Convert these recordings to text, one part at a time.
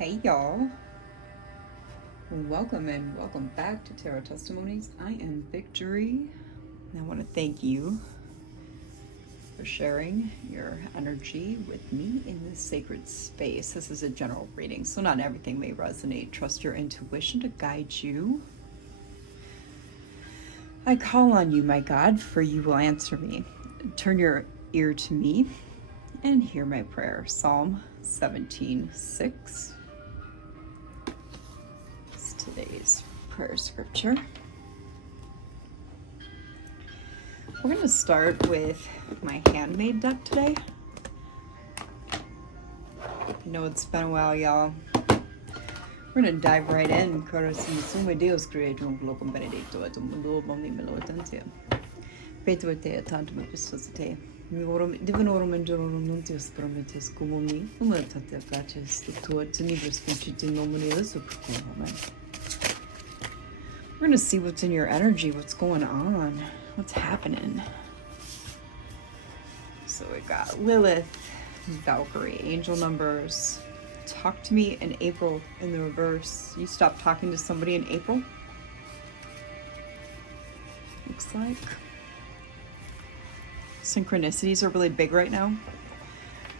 Hey y'all, welcome and welcome back to Tarot Testimonies. I am Victory, and I want to thank you for sharing your energy with me in this sacred space. This is a general reading, so not everything may resonate. Trust your intuition to guide you. I call on you, my God, for you will answer me. Turn your ear to me and hear my prayer. Psalm 17:6. Today's prayer scripture. We're going to start with my handmade deck today. I know it's been a while, y'all. We're going to dive right in. Coração Deus creator um globo benedicto et um globo melotentia. Peto te tanto me pessoate. Mi orum divinorum angelorum nuntius prometus comuni. Uma tante places tuo tenebris vincit nominus Amen. We're going to see what's in your energy, what's going on, what's happening. So we got Lilith, Valkyrie, angel numbers. Talk to me in April in the reverse. You stopped talking to somebody in April? Looks like. Synchronicities are really big right now.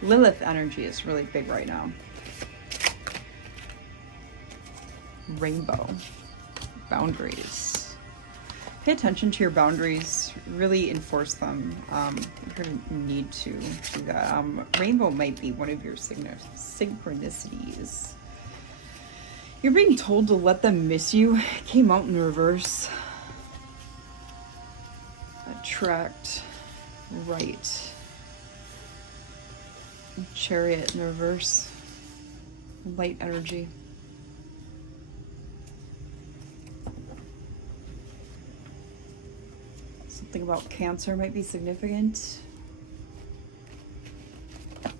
Lilith energy is really big right now. Rainbow. Boundaries. Pay attention to your boundaries. Really enforce them. You're going to need to do that. Rainbow might be one of your synchronicities. You're being told to let them miss you. It came out in reverse. Attract. Right. Chariot in reverse. Light energy. Something about Cancer might be significant.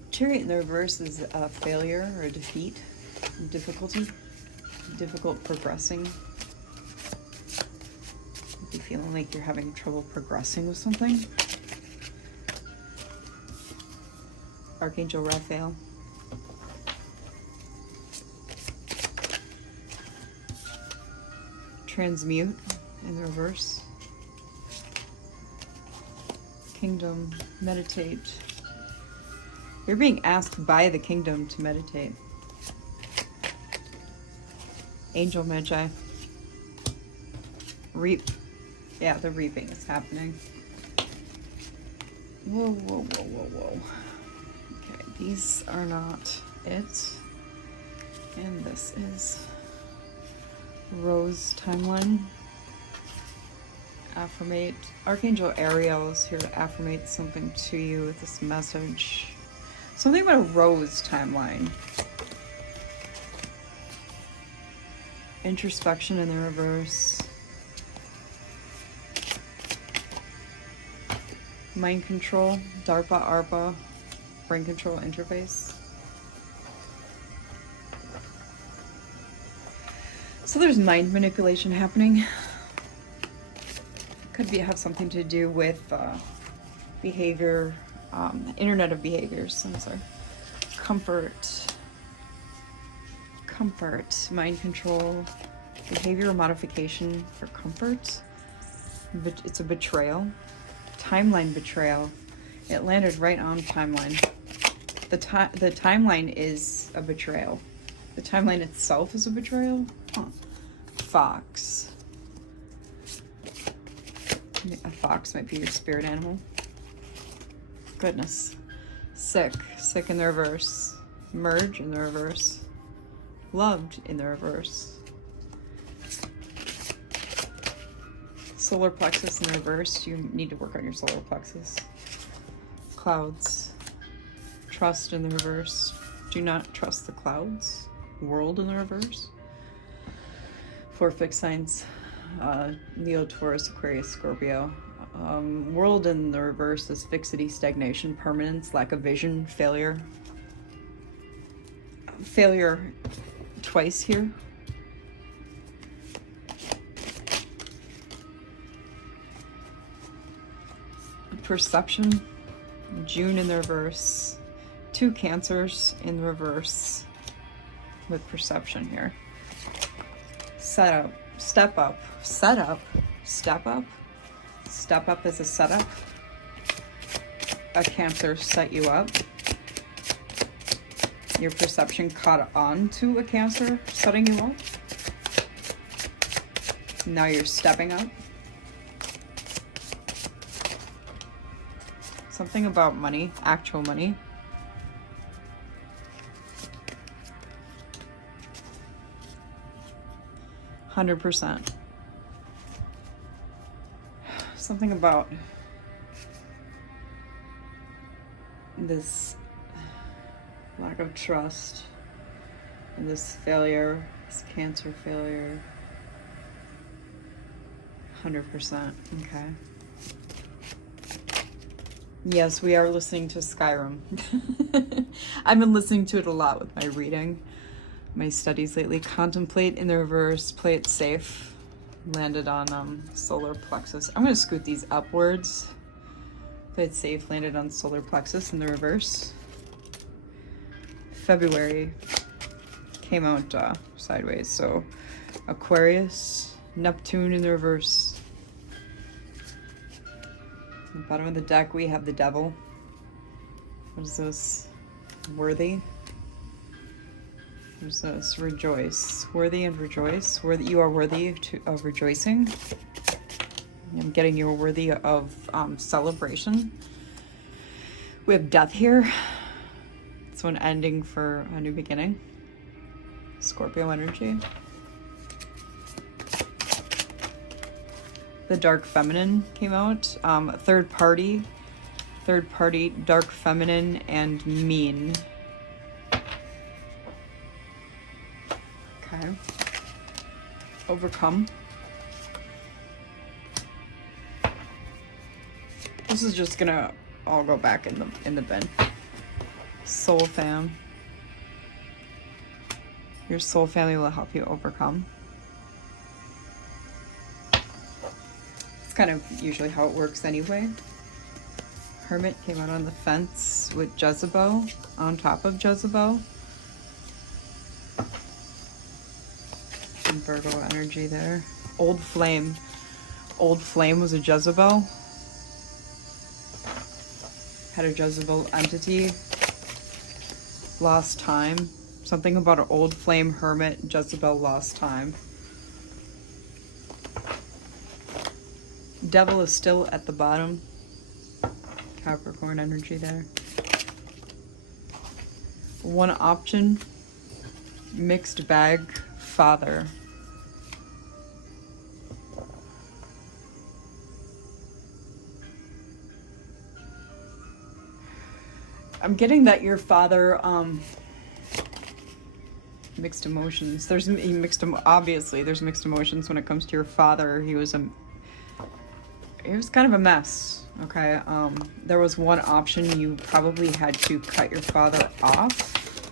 Chariot in the reverse is a failure or a defeat, difficulty, difficult progressing. You're feeling like you're having trouble progressing with something. Archangel Raphael. Transmute in the reverse. Kingdom, meditate. You're being asked by the kingdom to meditate. Angel Magi. Reap. Yeah, the reaping is happening. Whoa, whoa, whoa, whoa, whoa. Okay, these are not it. And this is Rose timeline. Affirmate. Archangel Ariel is here to affirmate something to you with this message. Something about a rose timeline. Introspection in the reverse. Mind control. DARPA, ARPA. Brain control interface. So there's mind manipulation happening. Could have something to do with behavior, Internet of Behaviors. I'm sorry. Comfort, mind control, behavior modification for comfort. But it's a betrayal, timeline betrayal. It landed right on timeline. The timeline is a betrayal. The timeline itself is a betrayal. Huh. Fox. A fox might be your spirit animal. Goodness. Sick in the reverse. Merge in the reverse. Loved in the reverse. Solar plexus in the reverse. You need to work on your solar plexus. Clouds. Trust in the reverse. Do not trust the clouds. World in the reverse. 4 fixed signs. Leo, Taurus, Aquarius, Scorpio. World in the reverse is fixity, stagnation, permanence, lack of vision, failure. Failure twice here. Perception, June in the reverse. 2 Cancers in the reverse. with perception here. Setup, step up, setup, step up. Step up is a setup. A Cancer set you up. Your perception caught on to a Cancer setting you up. Now you're stepping up. Something about money, actual money. %. Something about this lack of trust and this failure, this Cancer failure. 100%. Okay. Yes, we are listening to Skyrim. I've been listening to it a lot with my reading, my studies lately. Contemplate in the reverse, play it safe. Landed on solar plexus. I'm going to scoot these upwards. Play it safe, landed on solar plexus in the reverse. February came out sideways, so Aquarius, Neptune in the reverse. At the bottom of the deck we have the Devil. What is this? Worthy. There's this rejoice. Worthy and rejoice. Worthy, you are worthy of rejoicing. I'm getting you're worthy of celebration. We have death here. So an ending for a new beginning. Scorpio energy. The Dark Feminine came out. Third party, dark feminine, and mean. Okay. Overcome. This is just gonna all go back in the bin. Soul fam. Your soul family will help you overcome. It's kind of usually how it works anyway. Hermit came out on the fence with Jezebel, on top of Jezebel. Some Virgo energy there. Old Flame. Old Flame was a Jezebel. Had a Jezebel entity. Lost time. Something about an Old Flame, Hermit, Jezebel, lost time. Devil is still at the bottom. Capricorn energy there. One option. Mixed bag. Father. I'm getting that your father, mixed emotions. Obviously there's mixed emotions when it comes to your father. He was kind of a mess. Okay. There was one option. You probably had to cut your father off.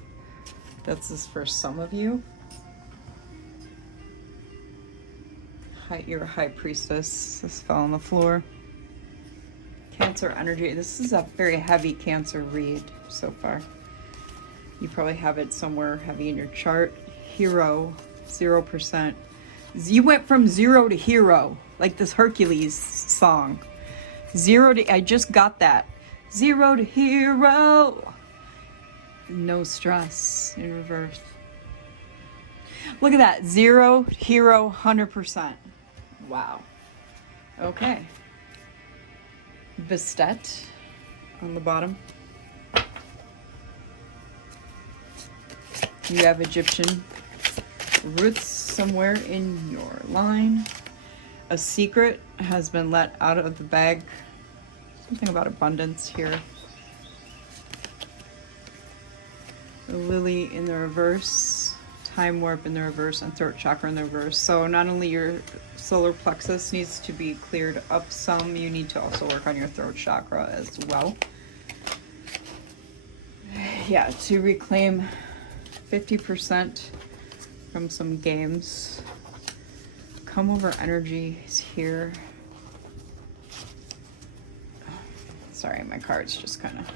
That's this for some of you. You're a high priestess. This fell on the floor. Cancer energy. This is a very heavy Cancer read so far. You probably have it somewhere heavy in your chart. Hero, 0%. You went from 0 to hero, like this Hercules song. I just got that. 0 to hero. No stress in reverse. Look at that. 0, hero, 100%. Wow. Okay. Bastet on the bottom. You have Egyptian roots somewhere in your line. A secret has been let out of the bag. Something about abundance here. The lily in the reverse. Time warp in the reverse, and throat chakra in the reverse. So not only your solar plexus needs to be cleared up some, you need to also work on your throat chakra as well. Yeah, to reclaim 50% from some games. Come over energy is here. Sorry, my cards just kind of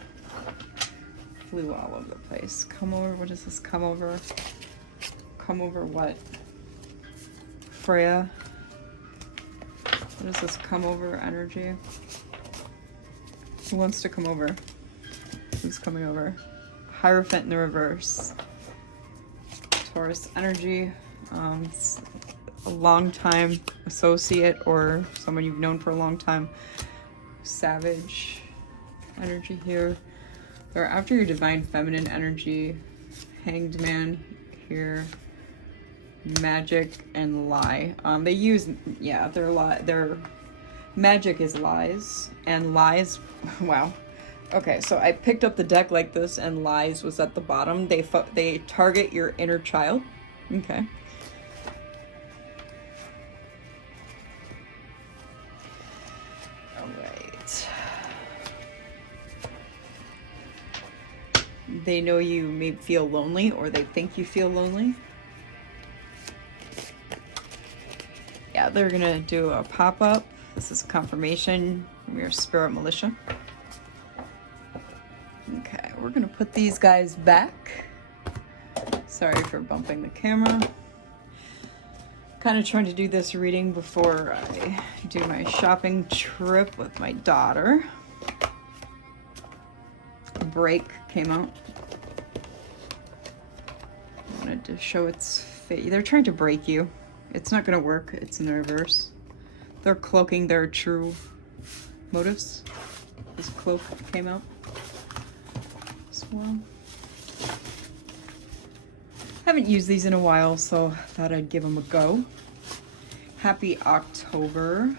flew all over the place. Come over, what is this? Come over. come over what? Freya. What is this come over energy? Who wants to come over? Who's coming over? Hierophant in the reverse. Taurus energy. A long time associate or someone you've known for a long time. Savage energy here. They're after your divine feminine energy. Hanged man here. Magic and lie. They use, yeah, their magic is lies, and lies, wow. Okay, so I picked up the deck like this and lies was at the bottom. They target your inner child. Okay. All right. They know you may feel lonely, or they think you feel lonely. Yeah, they're gonna do a pop-up. This is confirmation from your spirit militia. Okay, we're gonna put these guys back. Sorry for bumping the camera. Kind of trying to do this reading before I do my shopping trip with my daughter. Break came out. I wanted to show its face. They're trying to break you. It's not gonna work. It's in the reverse. They're cloaking their true motives. This cloak came out as well. Haven't used these in a while, so thought I'd give them a go. Happy October.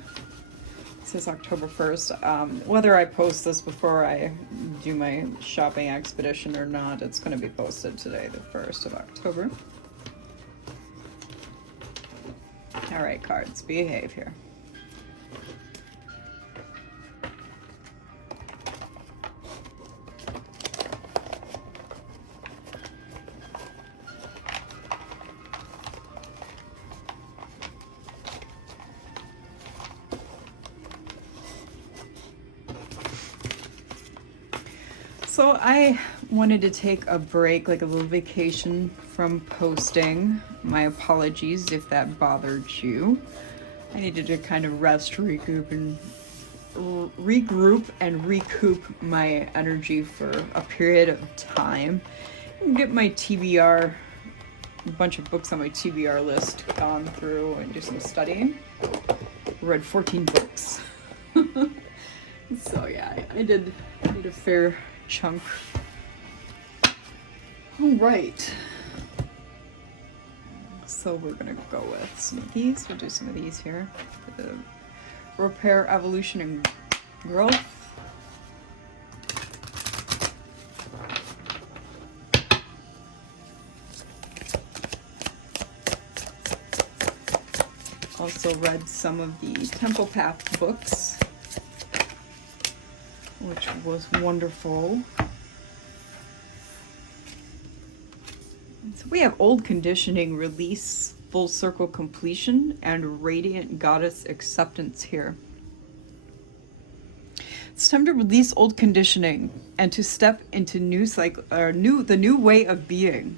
It says October 1st. Whether I post this before I do my shopping expedition or not, it's going to be posted today, the 1st of October. All right, cards, behave here. So I wanted to take a break, like a little vacation from posting. My apologies if that bothered you. I needed to kind of rest, regroup, and recoup my energy for a period of time. And get my TBR, a bunch of books on my TBR list gone through and do some studying. Read 14 books. So yeah, I did a fair chunk. All right. So we're gonna go with some of these. We'll do some of these here. The repair, evolution, and growth. Also read some of the Temple Path books, which was wonderful. So we have old conditioning, release, full circle completion, and radiant goddess acceptance here. It's time to release old conditioning and to step into the new way of being.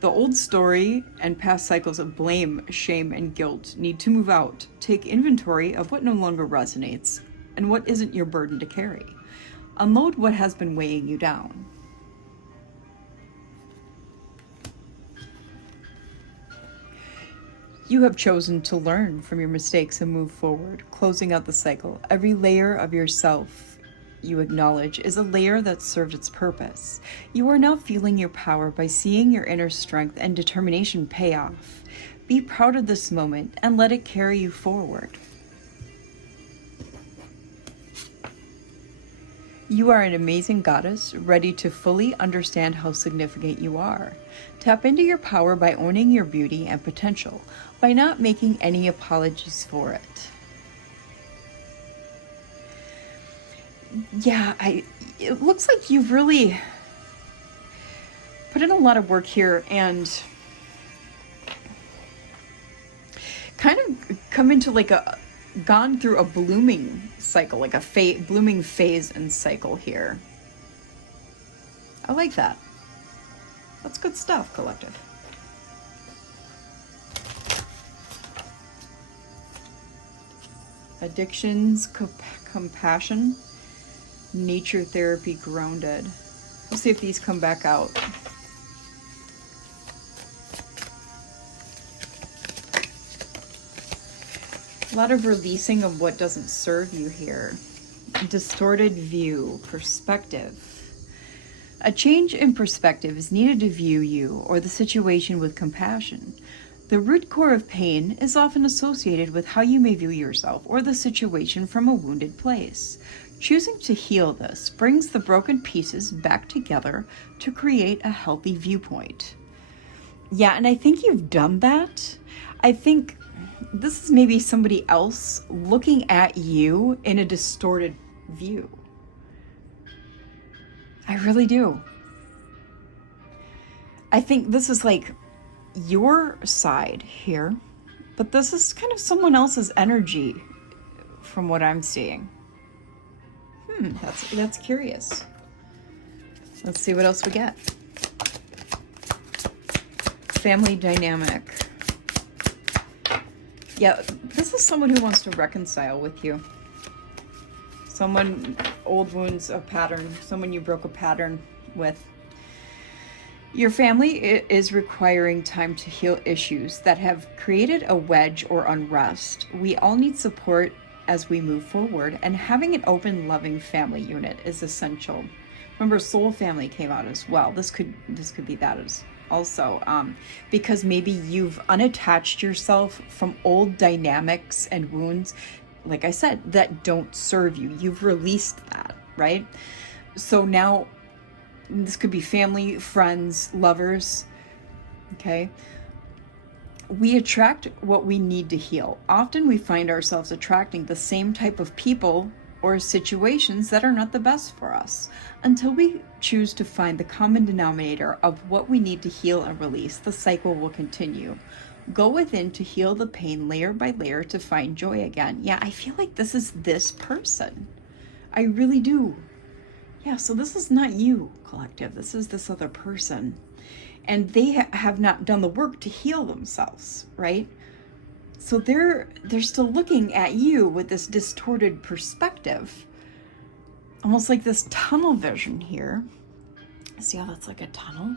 The old story and past cycles of blame, shame, and guilt need to move out. Take inventory of what no longer resonates and what isn't your burden to carry. Unload what has been weighing you down. You have chosen to learn from your mistakes and move forward, closing out the cycle. Every layer of yourself you acknowledge is a layer that served its purpose. You are now feeling your power by seeing your inner strength and determination pay off. Be proud of this moment and let it carry you forward. You are an amazing goddess, ready to fully understand how significant you are. Tap into your power by owning your beauty and potential, by not making any apologies for it. Yeah, it looks like you've really put in a lot of work here and kind of come into gone through a blooming cycle, like a blooming phase and cycle here. I like that. That's good stuff, collective. Addictions, compassion, nature therapy, grounded. We'll see if these come back out. A lot of releasing of what doesn't serve you here. Distorted view, perspective. A change in perspective is needed to view you or the situation with compassion. The root core of pain is often associated with how you may view yourself or the situation from a wounded place. Choosing to heal this brings the broken pieces back together to create a healthy viewpoint. Yeah, and I think you've done that. I think this is maybe somebody else looking at you in a distorted view. I really do. I think this is like your side here, but this is kind of someone else's energy from what I'm seeing. That's curious. Let's see what else we get. Family dynamic. Yeah, this is someone who wants to reconcile with you. Someone, old wounds, a pattern, someone you broke a pattern with. Your family is requiring time to heal issues that have created a wedge or unrest. We all need support as we move forward, and having an open, loving family unit is essential. Remember, soul family came out as well. This could be that as also, because maybe you've unattached yourself from old dynamics and wounds, like I said, that don't serve you. You've released that, right? So now this could be family, friends, lovers, okay? We attract what we need to heal. Often we find ourselves attracting the same type of people or situations that are not the best for us. Until we choose to find the common denominator of what we need to heal and release, the cycle will continue. Go within to heal the pain layer by layer to find joy again. Yeah, I feel like this is this person. I really do. Yeah, so this is not you, collective. This is this other person. And they have not done the work to heal themselves, right? So they're still looking at you with this distorted perspective. Almost like this tunnel vision here. See how that's like a tunnel?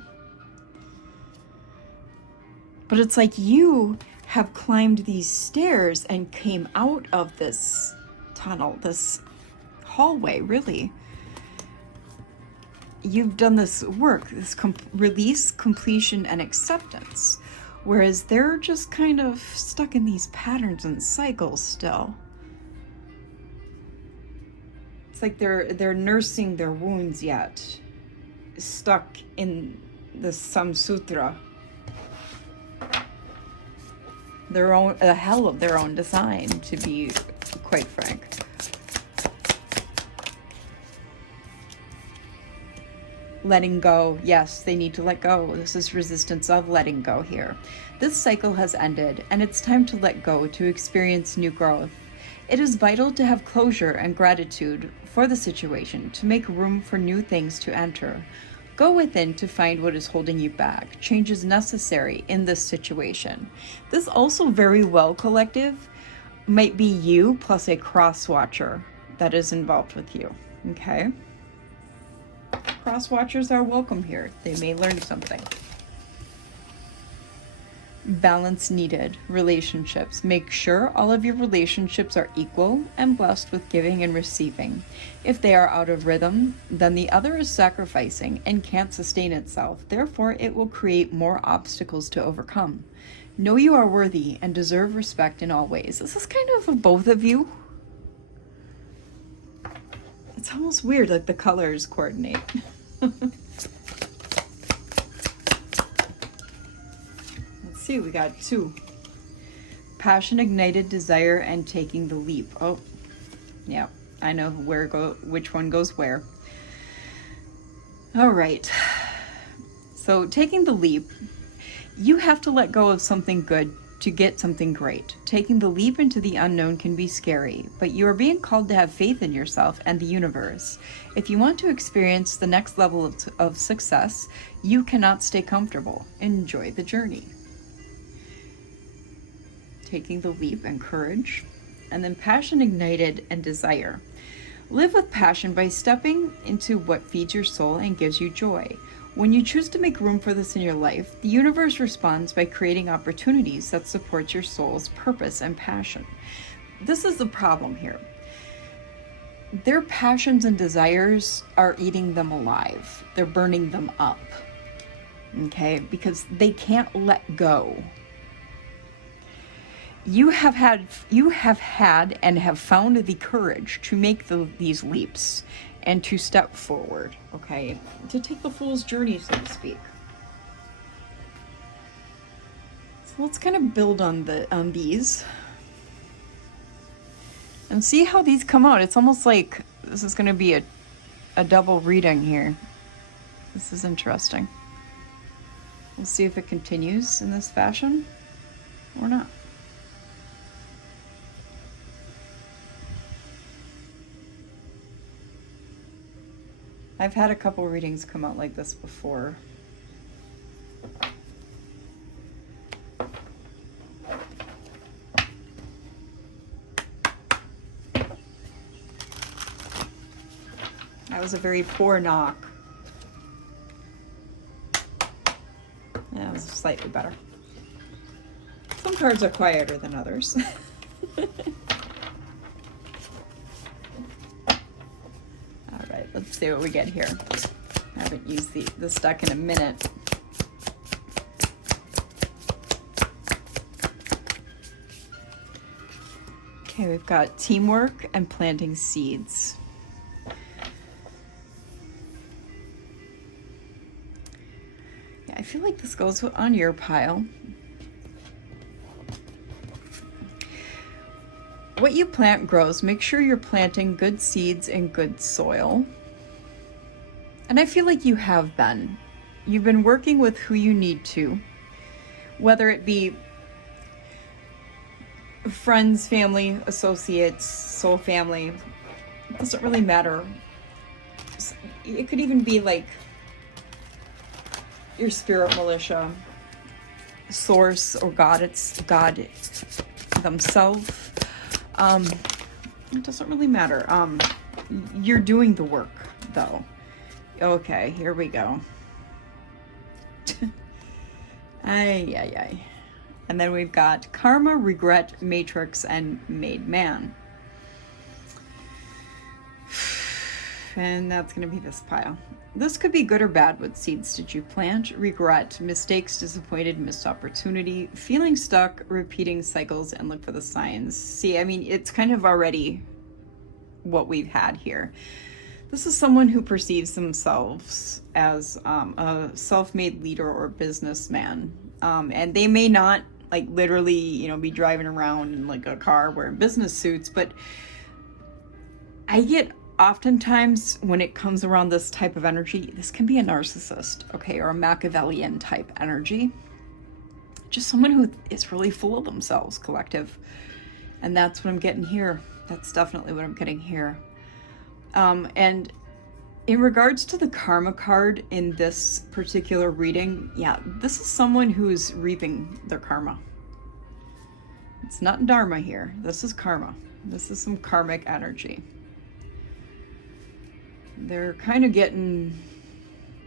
But it's like you have climbed these stairs and came out of this tunnel, this hallway, really. You've done this work, this release, completion, and acceptance. Whereas they're just kind of stuck in these patterns and cycles still. It's like they're nursing their wounds yet, stuck in the Samsutra. A hell of their own design, to be quite frank. Letting go. Yes, they need to let go. This is resistance of letting go here. This cycle has ended, and it's time to let go to experience new growth. It is vital to have closure and gratitude for the situation, to make room for new things to enter. Go within to find what is holding you back. Change is necessary in this situation. This also very well, collective, might be you plus a cross-watcher that is involved with you, okay? Cross-watchers are welcome here. They may learn something. Balance needed. Relationships. Make sure all of your relationships are equal and blessed with giving and receiving. If they are out of rhythm, then the other is sacrificing and can't sustain itself. Therefore, it will create more obstacles to overcome. Know you are worthy and deserve respect in all ways. This is kind of of both of you. It's almost weird, like the colors coordinate. Let's see, we got 2. Passion, ignited desire, and taking the leap. Oh, yeah, I know which one goes where. All right. So taking the leap, you have to let go of something good to get something great. Taking the leap into the unknown can be scary, but you are being called to have faith in yourself and the universe. If you want to experience the next level of success, you cannot stay comfortable. Enjoy the journey. Taking the leap and courage. And then passion ignited and desire. Live with passion by stepping into what feeds your soul and gives you joy. When you choose to make room for this in your life, the universe responds by creating opportunities that support your soul's purpose and passion. This is the problem here. Their passions and desires are eating them alive. They're burning them up. Okay? Because they can't let go. You have had and have found the courage to make these leaps and to step forward, okay? To take the fool's journey, so to speak. So let's kind of build on these and see how these come out. It's almost like this is going to be a double reading here. This is interesting. We'll see if it continues in this fashion or not. I've had a couple readings come out like this before. That was a very poor knock. Yeah, it was slightly better. Some cards are quieter than others. Let's see what we get here. I haven't used this deck in a minute. Okay, we've got teamwork and planting seeds. Yeah, I feel like this goes on your pile. What you plant grows. Make sure you're planting good seeds in good soil. And I feel like you have been. You've been working with who you need to, whether it be friends, family, associates, soul family. It doesn't really matter. It could even be like your spirit militia, source, or God. It's God themselves. It doesn't really matter. You're doing the work, though. Okay, here we go. Ay. And then we've got karma, regret, matrix, and made man. And that's going to be this pile. This could be good or bad. What seeds did you plant? Regret, mistakes, disappointed, missed opportunity, feeling stuck, repeating cycles, and look for the signs. See, I mean, it's kind of already what we've had here. This is someone who perceives themselves as a self-made leader or businessman. And they may not like literally, be driving around in like a car wearing business suits, but I get oftentimes when it comes around this type of energy, this can be a narcissist, okay, or a Machiavellian type energy. Just someone who is really full of themselves, collective. And that's what I'm getting here. That's definitely what I'm getting here. And in regards to the karma card in this particular reading, yeah, this is someone who's reaping their karma. It's not dharma here. This is karma. This is some karmic energy. They're kind of getting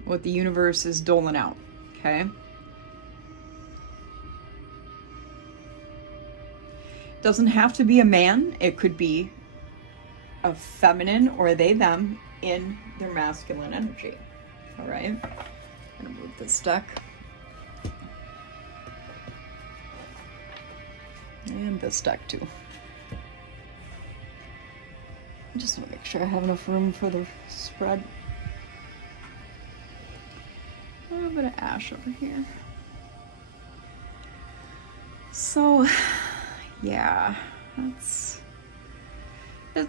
what the universe is doling out, okay? Doesn't have to be a man. It could be a feminine or they, them in their masculine energy. All right? I'm gonna move this deck. And this deck too. I just want to make sure I have enough room for the spread. A little bit of ash over here. So, yeah, it's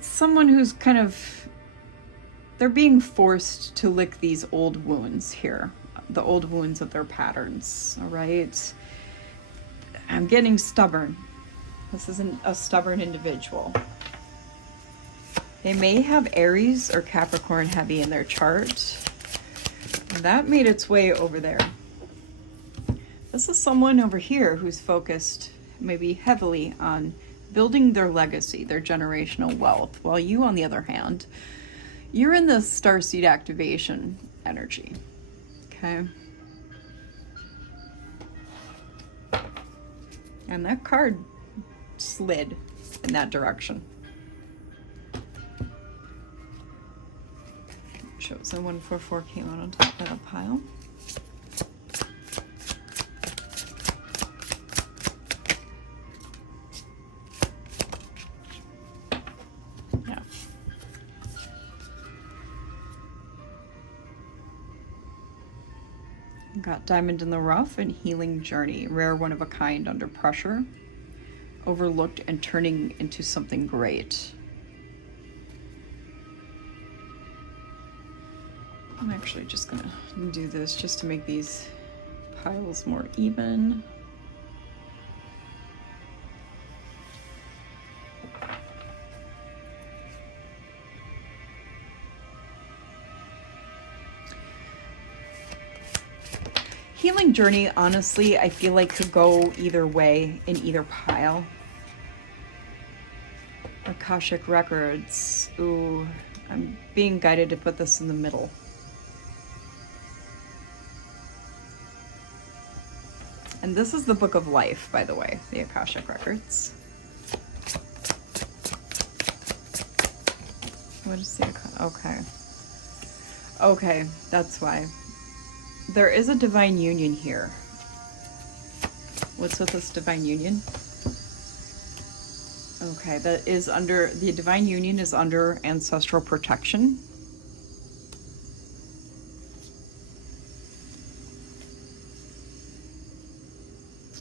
someone who's kind of, they're being forced to lick these old wounds here, the old wounds of their patterns, all right? I'm getting stubborn. This isn't a stubborn individual. They may have Aries or Capricorn heavy in their chart. That made its way over there. This is someone over here who's focused maybe heavily on building their legacy, their generational wealth, while you, on the other hand, you're in the starseed activation energy. Okay. And that card slid in that direction. Shows a 144 came out on top of that pile. Yeah. Got diamond in the rough and healing journey. Rare, one of a kind, under pressure. Overlooked and turning into something great. I'm actually just gonna do this just to make these piles more even. Healing journey, honestly, I feel like could go either way in either pile. Akashic records. Ooh, I'm being guided to put this in the middle. And this is the book of life, by the way, the Akashic records. What is the okay. Okay, that's why. There is a divine union here. What's with this divine union? Okay, that is under, the divine union is under ancestral protection.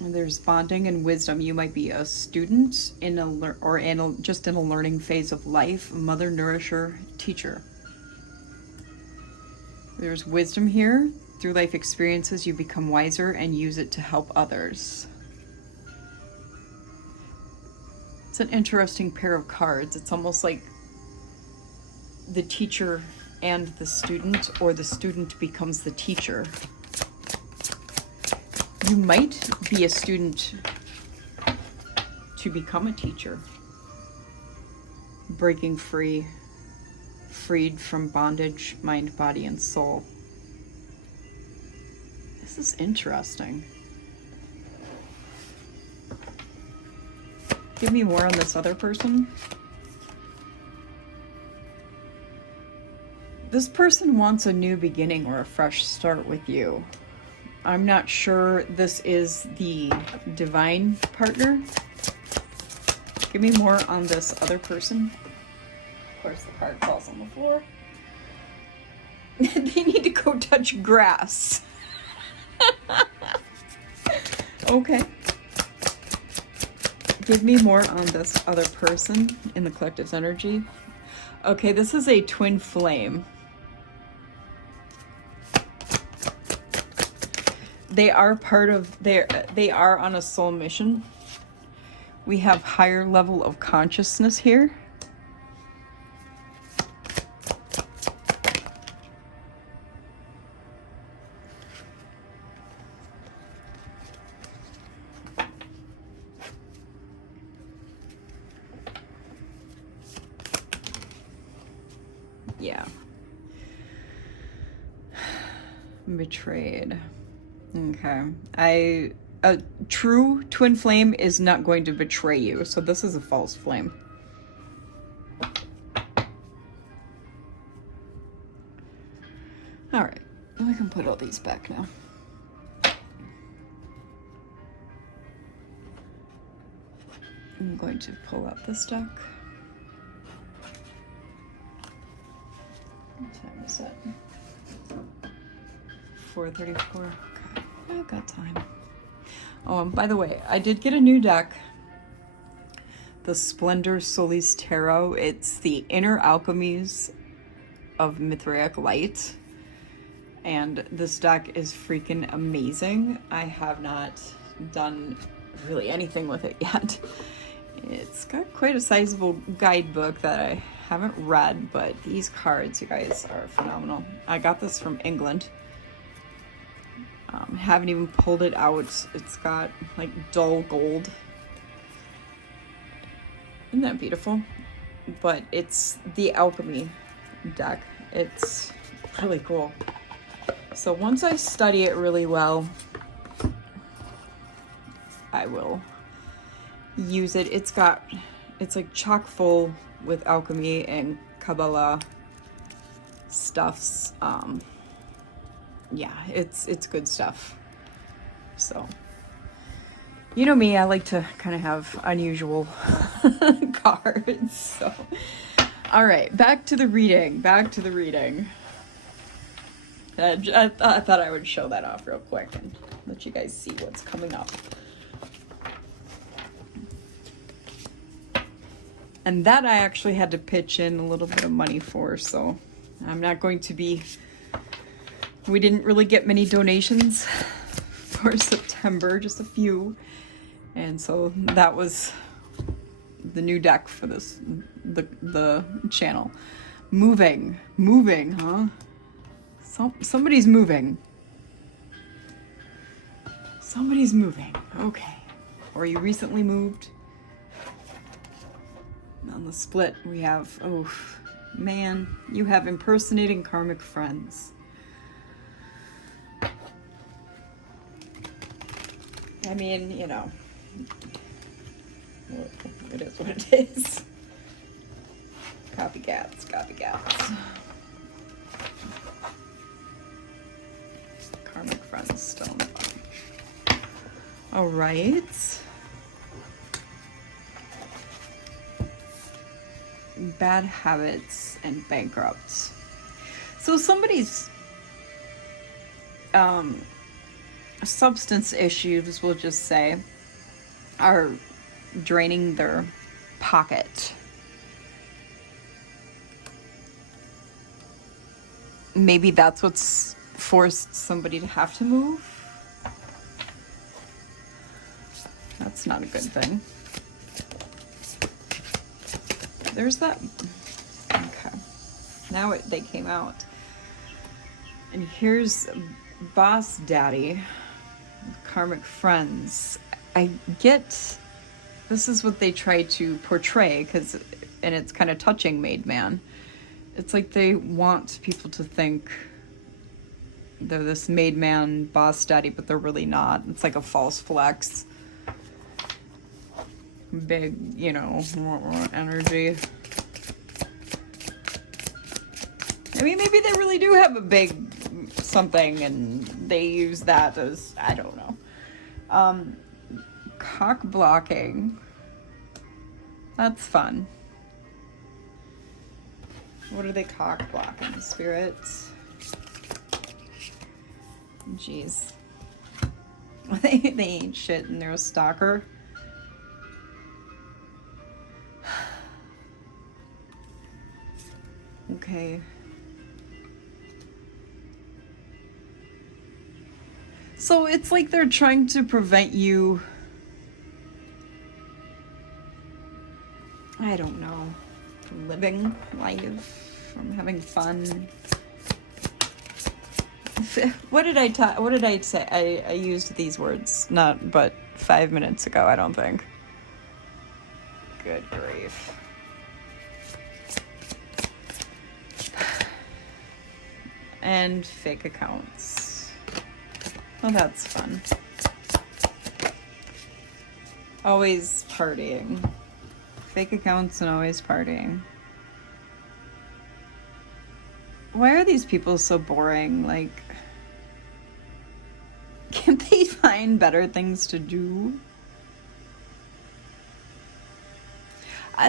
And there's bonding and wisdom. You might be a student in a just in a learning phase of life, mother, nourisher, teacher. There's wisdom here. Through life experiences, you become wiser and use it to help others. It's an interesting pair of cards. It's almost like the teacher and the student, or the student becomes the teacher. You might be a student to become a teacher. Breaking free, freed from bondage, mind, body, and soul. This is interesting. Give me more on this other person. This person wants a new beginning or a fresh start with you. I'm not sure this is the divine partner. Give me more on this other person. Of course, the card falls on the floor. They need to go touch grass. Okay. Give me more on this other person in the collective's energy. Okay, this is a twin flame. They are part of they are on a soul mission. We have higher level of consciousness here. Yeah. Betrayed. Okay. A true twin flame is not going to betray you, so this is a false flame. All right. We can put all these back now. I'm going to pull out this deck. What time is it? 4:34. Okay, I've got time. Oh, and by the way, I did get a new deck. The Splendor Solis Tarot. It's the Inner Alchemies of Mithraic Light. And this deck is freaking amazing. I have not done really anything with it yet. It's got quite a sizable guidebook that I haven't read, but these cards, you guys, are phenomenal. I got this from England. Haven't even pulled it out. It's got like dull gold. Isn't that beautiful? But it's the alchemy deck. It's really cool. So once I study it really well, I will use it. It's like chock full with alchemy and Kabbalah stuffs. Yeah, it's good stuff. So, you know me, I like to kind of have unusual cards. So, all right, back to the reading. I thought I would show that off real quick and let you guys see what's coming up. And that I actually had to pitch in a little bit of money for, so I'm not going to be... We didn't really get many donations for September, just a few. And so that was the new deck for this, the channel. Moving, huh? Somebody's moving. Somebody's moving, okay. Or you recently moved. On the split, we have, oh, man, you have impersonating karmic friends. I mean, you know, it is what it is. Copycats. Karmic friends still in the bottom. All right. Bad habits and bankrupts. So somebody's substance issues, we'll just say, are draining their pocket. Maybe that's what's forced somebody to have to move. That's not a good thing. There's that. Okay. Now they came out. And here's Boss Daddy, karmic friends. I get this is what they try to portray, and it's kind of touching, Made Man. It's like they want people to think they're this made man boss daddy, but they're really not. It's like a false flex. Big, you know, energy. I mean, maybe they really do have a big something and they use that as, I don't know. Cock blocking. That's fun. What are they cock blocking? Spirits? Jeez. They ain't shit and they're a stalker. Okay. So it's like they're trying to prevent you, I don't know, from living life, from having fun. What did I say? I used these words not but 5 minutes ago, I don't think. Good grief. And fake accounts. Well, that's fun. Always partying. Fake accounts and always partying. Why are these people so boring? Like, can't they find better things to do?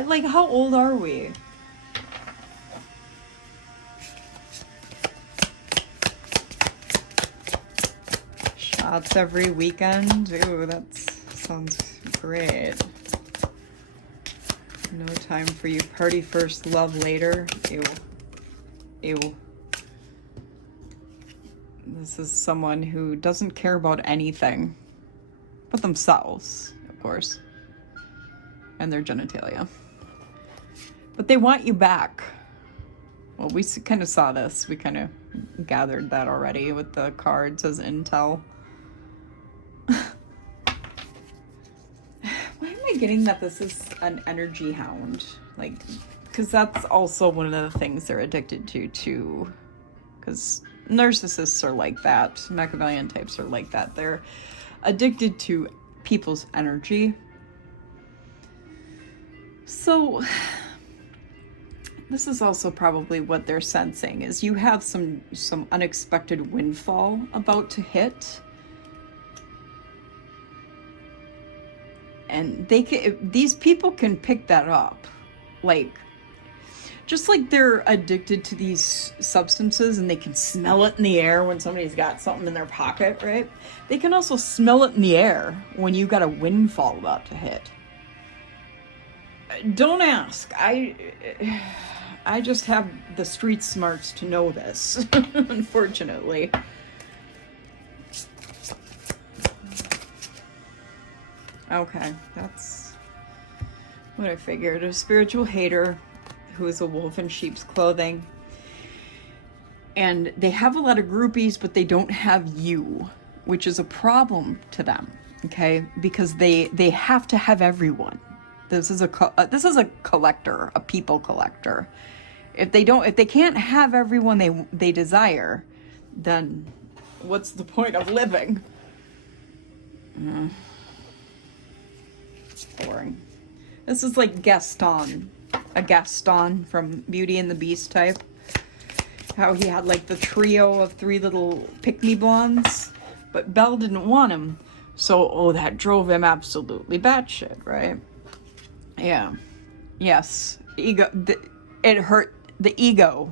Like, how old are we? Shots every weekend? Ooh, that sounds great. No time for you. Party first, love later. Ew. Ew. This is someone who doesn't care about anything but themselves, of course, and their genitalia. But they want you back. Well, we kind of saw this. We kind of gathered that already with the cards as intel. Why am I getting that this is an energy hound, like, because that's also one of the things they're addicted to too, because narcissists are like that, Machiavellian types are like that. They're addicted to people's energy. So this is also probably what they're sensing, is you have some unexpected windfall about to hit. And these people can pick that up. Like, just like they're addicted to these substances and they can smell it in the air when somebody's got something in their pocket, right? They can also smell it in the air when you got a windfall about to hit. Don't ask. I just have the street smarts to know this, unfortunately. Okay, that's what I figured. A spiritual hater who is a wolf in sheep's clothing. And they have a lot of groupies, but they don't have you, which is a problem to them, okay? Because they have to have everyone. This is a collector, a people collector. If they can't have everyone they desire, then what's the point of living? Boring. This is like Gaston, a Gaston from Beauty and the Beast type. How he had like the trio of 3 little pick-me blondes, but Belle didn't want him, so that drove him absolutely batshit, right? Yeah. Yes. Ego. It hurt the ego.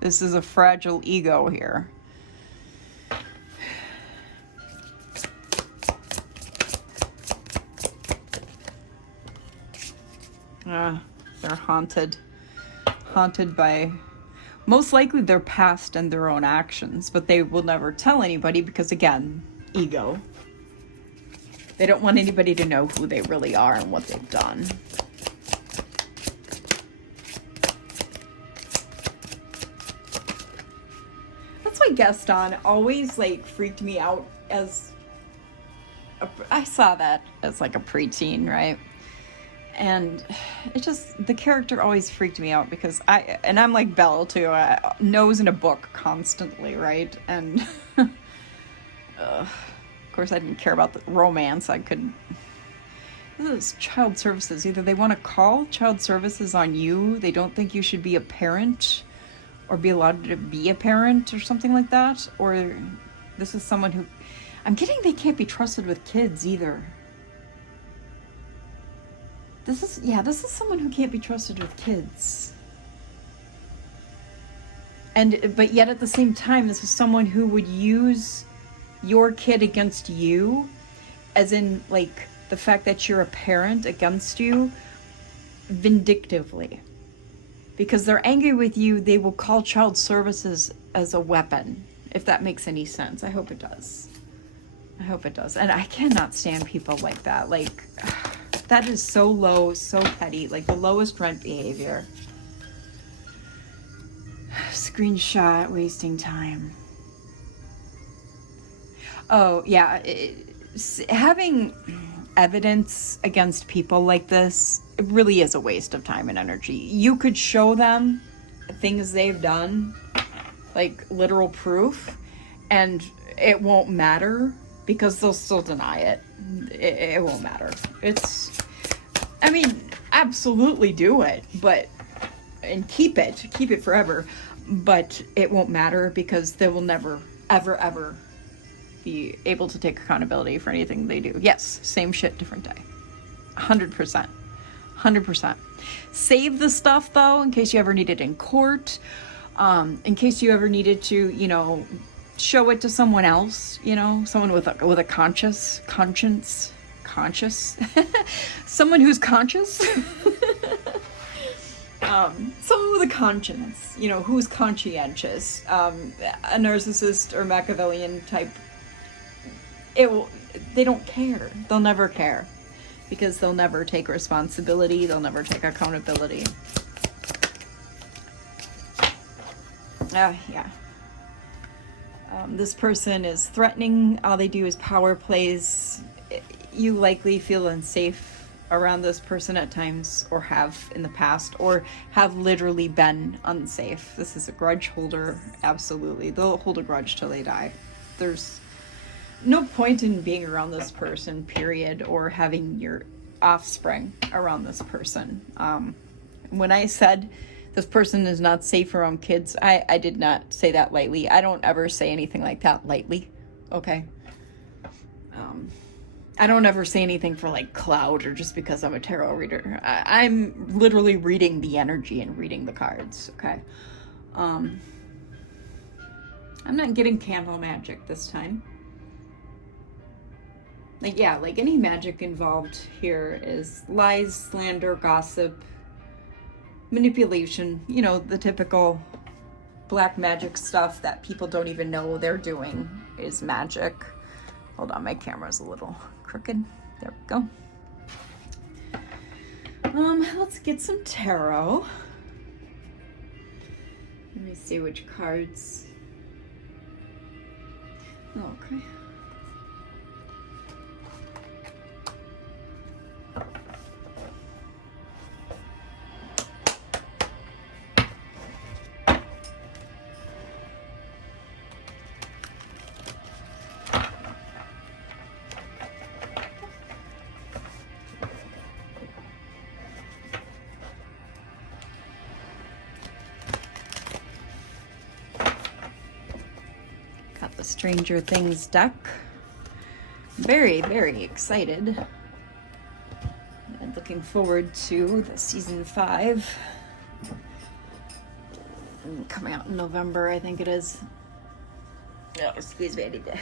This is a fragile ego here. They're haunted by, most likely, their past and their own actions, but they will never tell anybody because, again, ego. They don't want anybody to know who they really are and what they've done. That's why Gaston always, like, freaked me out as I saw that as, like, a preteen, right? And it just, the character always freaked me out because I'm like Belle too, nose in a book constantly, right? And of course I didn't care about the romance. This is child services. Either they want to call child services on you, they don't think you should be a parent or be allowed to be a parent or something like that, or this is someone who, I'm getting they can't be trusted with kids either. This is someone who can't be trusted with kids. But yet at the same time, this is someone who would use your kid against you, as in, like, the fact that you're a parent against you, vindictively. Because they're angry with you, they will call child services as a weapon, if that makes any sense. I hope it does. I hope it does. And I cannot stand people like that. Like, that is so low, so petty, like the lowest rent behavior. Screenshot, wasting time. Oh, yeah. Having evidence against people like this, it really is a waste of time and energy. You could show them things they've done, like literal proof, and it won't matter because they'll still deny it. It won't matter. Absolutely do it, and keep it forever, but it won't matter because they will never, ever be able to take accountability for anything they do. Yes, same shit, different day. 100%. 100%. Save the stuff, though, in case you ever need it in court, in case you ever needed to, show it to someone else, someone with a conscience, someone who's conscious, someone with a conscience, who's conscientious, a narcissist or Machiavellian type. They don't care. They'll never care because they'll never take responsibility. They'll never take accountability. Yeah. This person is threatening. All they do is power plays. You likely feel unsafe around this person at times, or have in the past, or have literally been unsafe. This is a grudge holder, absolutely. They'll hold a grudge till they die. There's no point in being around this person, period, or having your offspring around this person. When I said this person is not safe around kids, I did not say that lightly. I don't ever say anything like that lightly, okay? I don't ever say anything for like clout or just because I'm a tarot reader. I'm literally reading the energy and reading the cards, okay? I'm not getting candle magic this time. Like, yeah, like any magic involved here is lies, slander, gossip, manipulation, you know, the typical black magic stuff that people don't even know they're doing is magic. Hold on, my camera's a little crooked. There we go. Let's get some tarot. Let me see which cards. Okay. Stranger Things deck. Very, very excited. And looking forward to the season 5. Coming out in November, I think it is. Oh, excuse me, I need to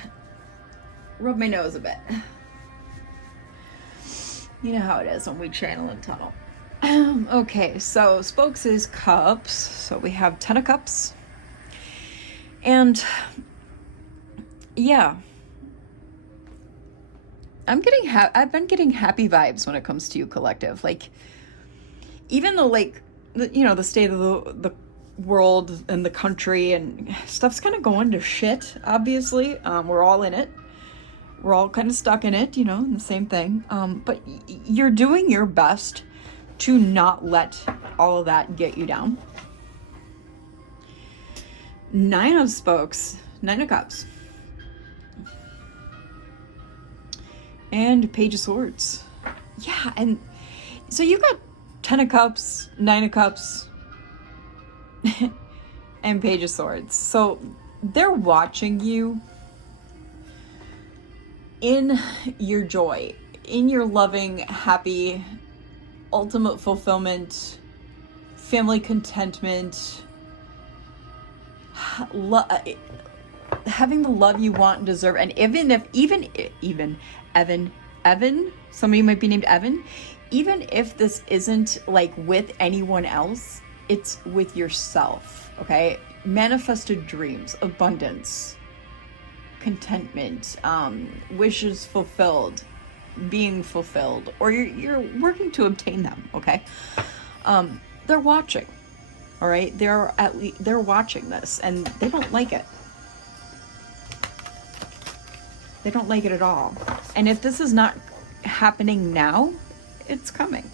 rub my nose a bit. You know how it is when we channel and tunnel. Okay, so Spokes is cups. So we have 10 of cups. And yeah, I've been getting happy vibes when it comes to you, collective. Like, even though, like, you know, the state of the world and the country and stuff's kind of going to shit, obviously. We're all in it. We're all kind of stuck in it, you know, the same thing. But you're doing your best to not let all of that get you down. 9 of Spokes, 9 of Cups. And Page of Swords. Yeah, and so you got 10 of Cups, 9 of Cups, and Page of Swords. So they're watching you in your joy, in your loving, happy, ultimate fulfillment, family contentment, having the love you want and deserve. And even Evan, somebody might be named Evan, even if this isn't like with anyone else, it's with yourself, okay? Manifested dreams, abundance, contentment, wishes fulfilled, being fulfilled, or you're working to obtain them, okay? They're watching, all right? They're watching this, and they don't like it. They don't like it at all. And if this is not happening now, it's coming.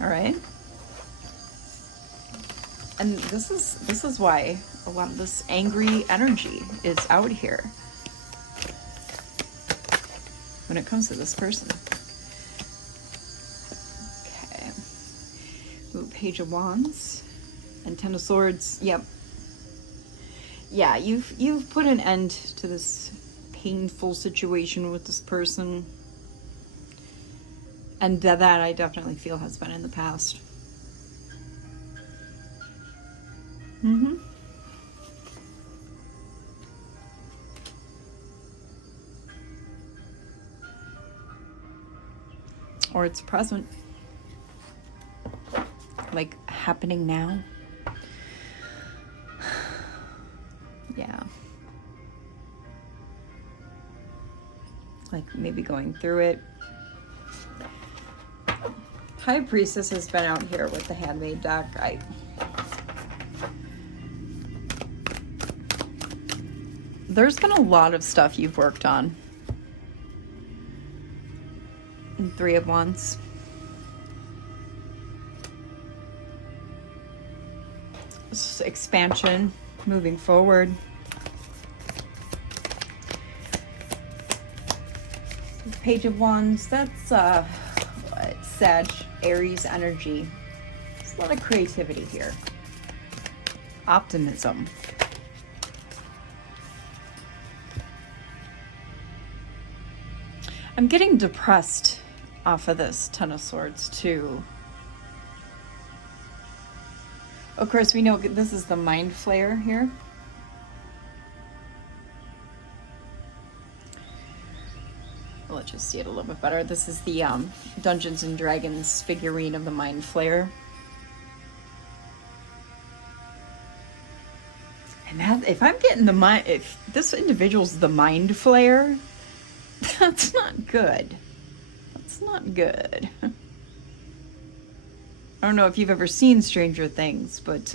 All right? And this is why a lot of this angry energy is out here when it comes to this person. Okay. Ooh, Page of Wands and 10 of Swords. Yep. Yeah, you've put an end to this painful situation with this person, and that I definitely feel has been in the past. Or it's present, like happening now. Yeah. Like maybe going through it. High Priestess has been out here with the Handmade deck. There's been a lot of stuff you've worked on. And 3 of Wands. expansion, moving forward. Page of Wands, that's Sag, Aries energy. There's a lot of creativity here. Optimism. I'm getting depressed off of this Ten of Swords too. Of course, we know this is the Mind Flayer here. Let's just see it a little bit better. This is the Dungeons and Dragons figurine of the Mind Flayer. And that, if I'm getting the mind, if this individual's the Mind Flayer, that's not good. That's not good. I don't know if you've ever seen Stranger Things, but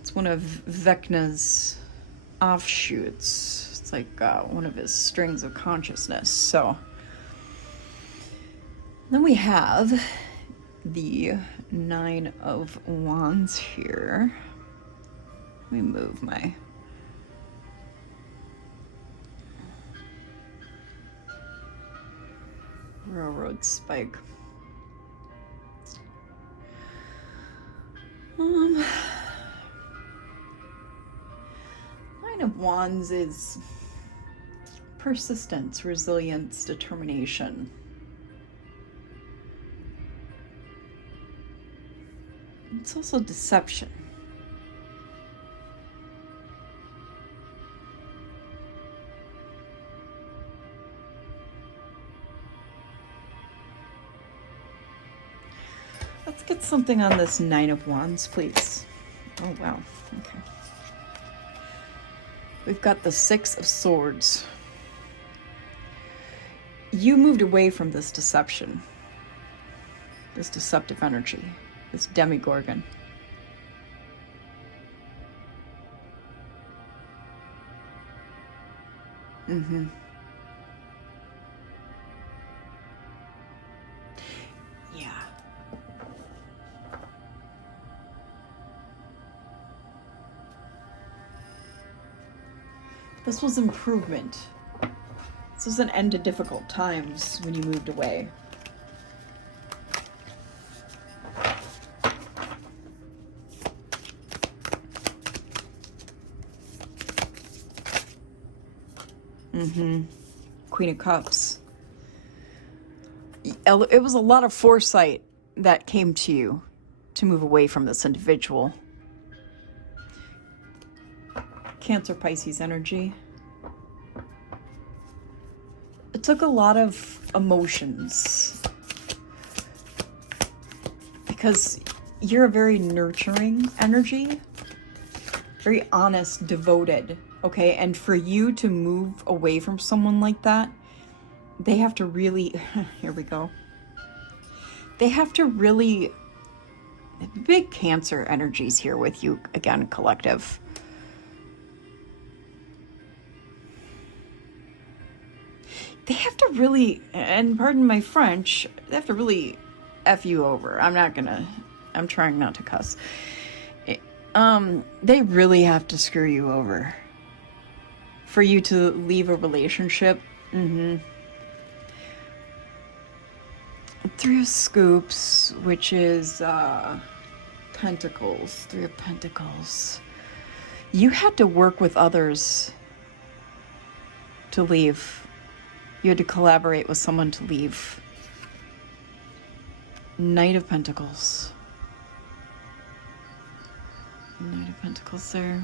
it's one of Vecna's offshoots. It's like one of his strings of consciousness. So then we have the Nine of Wands here. Let me move my railroad spike. Nine of Wands is persistence, resilience, determination. It's also deception. Let's get something on this Nine of Wands, please. Oh, wow. Okay. We've got the Six of Swords. You moved away from this deception, this deceptive energy, this demigorgon. Mm-hmm. Yeah. This was improvement. This was an end to difficult times when you moved away. Mm-hmm. Queen of Cups. It was a lot of foresight that came to you to move away from this individual. Cancer, Pisces energy. It took a lot of emotions because you're a very nurturing energy, very honest, devoted, okay? And for you to move away from someone like that, they have to really, here we go. They have to really, big Cancer energies here with you again, collective. They have to really, and pardon my French, they have to really F you over. I'm trying not to cuss. They really have to screw you over for you to leave a relationship. Mm-hmm. Three of Scoops, which is Pentacles. Three of Pentacles. You had to work with others to leave. You had to collaborate with someone to leave. Knight of Pentacles. Knight of Pentacles there.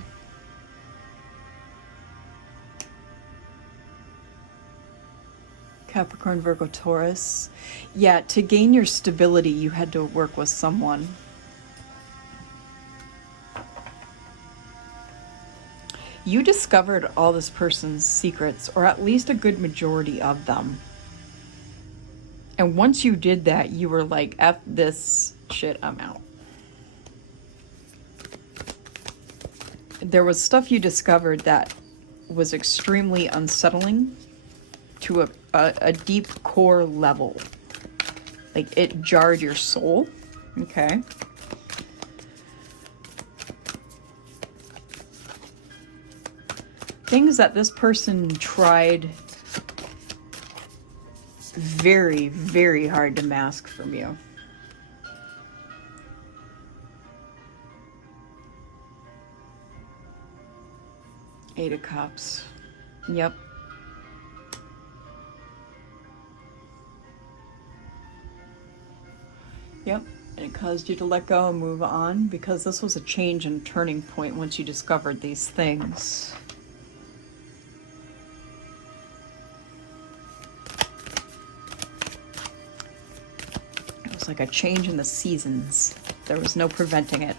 Capricorn, Virgo, Taurus. Yeah, to gain your stability, you had to work with someone. You discovered all this person's secrets, or at least a good majority of them. And once you did that, you were like, F this shit, I'm out. There was stuff you discovered that was extremely unsettling to a deep core level. Like, it jarred your soul. Okay. Things that this person tried very, very hard to mask from you. Eight of Cups. Yep. Yep. And it caused you to let go and move on because this was a change and turning point once you discovered these things. It was like a change in the seasons. There was no preventing it.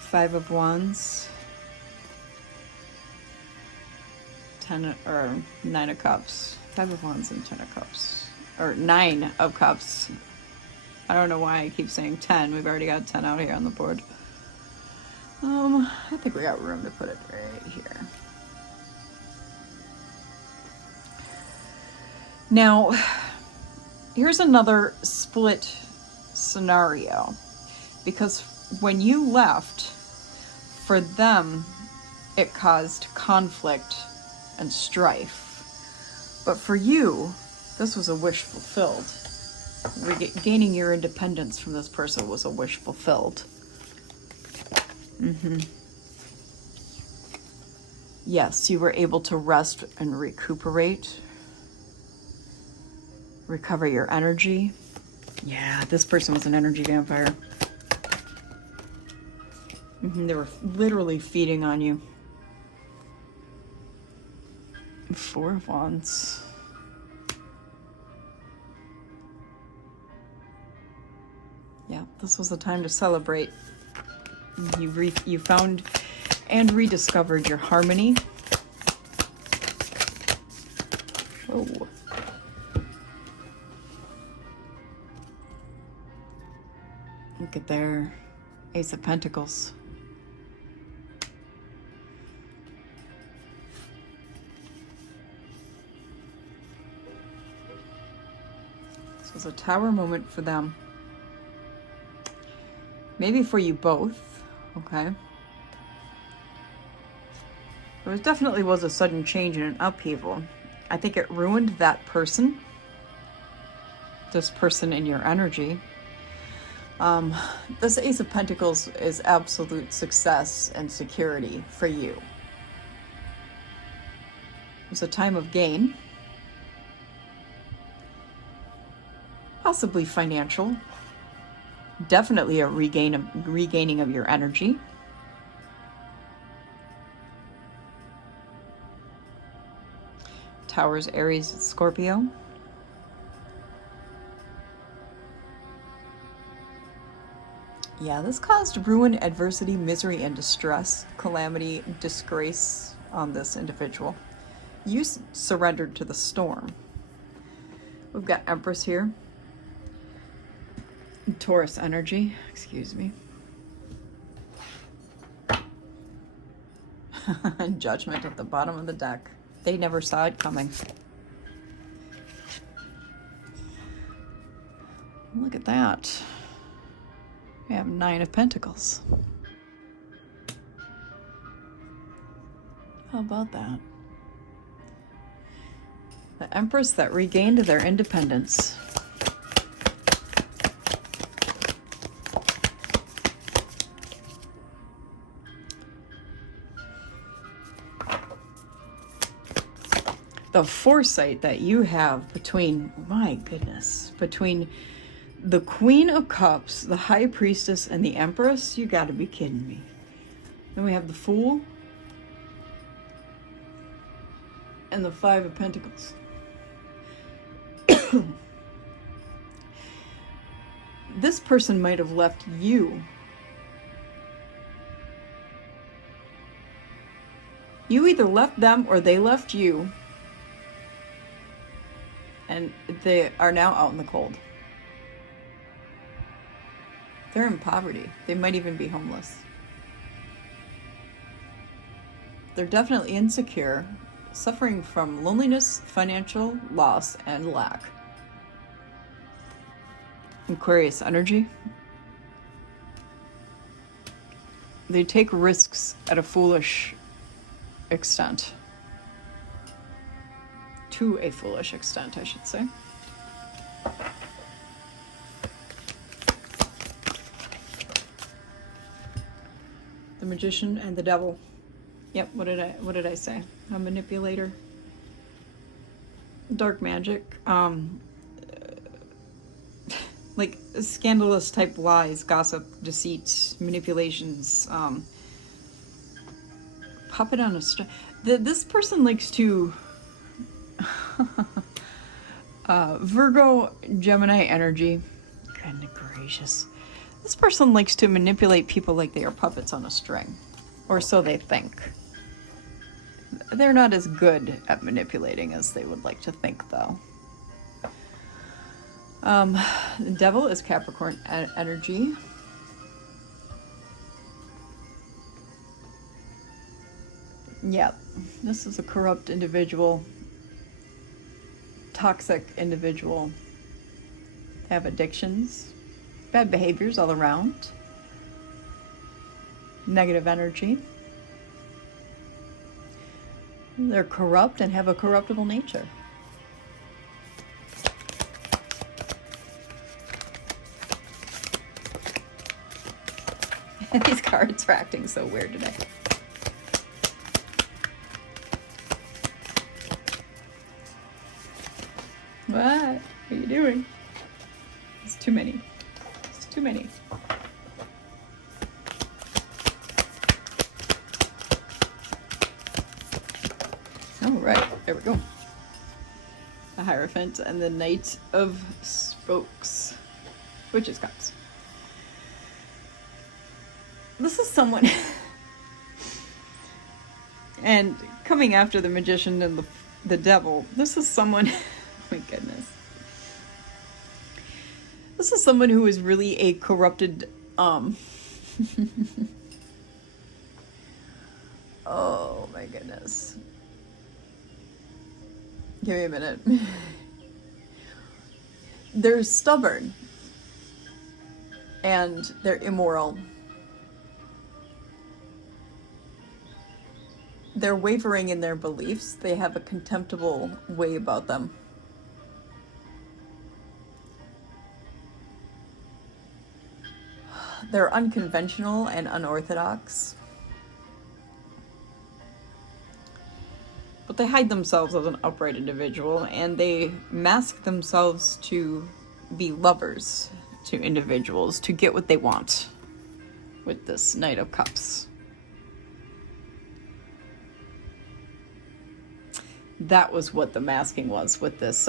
Five of Wands. Nine of Cups. Five of Wands and 10 of Cups. Or 9 of Cups. I don't know why I keep saying 10. We've already got 10 out here on the board. I think we got room to put it right here. Now, here's another split scenario. Because when you left, for them, it caused conflict and strife. But for you, this was a wish fulfilled. Gaining your independence from this person was a wish fulfilled. Yes, you were able to rest and recuperate. Recover your energy. Yeah, this person was an energy vampire. They were literally feeding on you. Four of Wands. Yeah, this was a time to celebrate. You found and rediscovered your harmony. Oh. Look at their Ace of Pentacles. This was a tower moment for them. Maybe for you both, okay? There definitely was a sudden change and an upheaval. I think it ruined that person. This person in your energy. This Ace of Pentacles is absolute success and security for you. It was a time of gain. Possibly financial. Definitely a regaining of your energy. Towers, Aries, Scorpio. Yeah, this caused ruin, adversity, misery, and distress, calamity, disgrace on this individual. You surrendered to the storm. We've got Empress here. Taurus energy, excuse me. Judgment at the bottom of the deck. They never saw it coming. Look at that. We have 9 of Pentacles. How about that? The Empress that regained their independence. The foresight that you have between, my goodness, between the Queen of Cups, the High Priestess, and the Empress, you gotta be kidding me. Then we have the Fool and the Five of Pentacles. This person might have left you. You either left them or they left you. And they are now out in the cold. They're in poverty. They might even be homeless. They're definitely insecure. suffering from loneliness, financial loss, and lack. Aquarius energy. They take risks at a foolish extent. To a foolish extent, I should say. The Magician and the Devil. Yep, what did I say? A manipulator. Dark magic. Like scandalous type lies, gossip, deceit, manipulations, puppet on a string. This person likes to Virgo, Gemini energy. Goodness gracious. This person likes to manipulate people like they are puppets on a string. Or so they think. They're not as good at manipulating as they would like to think, though. The Devil is Capricorn energy. Yep, this is a corrupt individual. Toxic individual. They have addictions. Bad behaviors all around. Negative energy. They're corrupt and have a corruptible nature. These cards are acting so weird today. What are you doing? It's too many. It's too many. All right, there we go. The Hierophant and the Knight of Spokes, which is cups. This is someone, and coming after the Magician and the Devil, this is someone, oh my goodness. This is someone who is really a corrupted, oh my goodness. Give me a minute. They're stubborn. And they're immoral. They're wavering in their beliefs. They have a contemptible way about them. They're unconventional and unorthodox. But they hide themselves as an upright individual, and they mask themselves to be lovers to individuals to get what they want with this Knight of Cups. That was what the masking was with this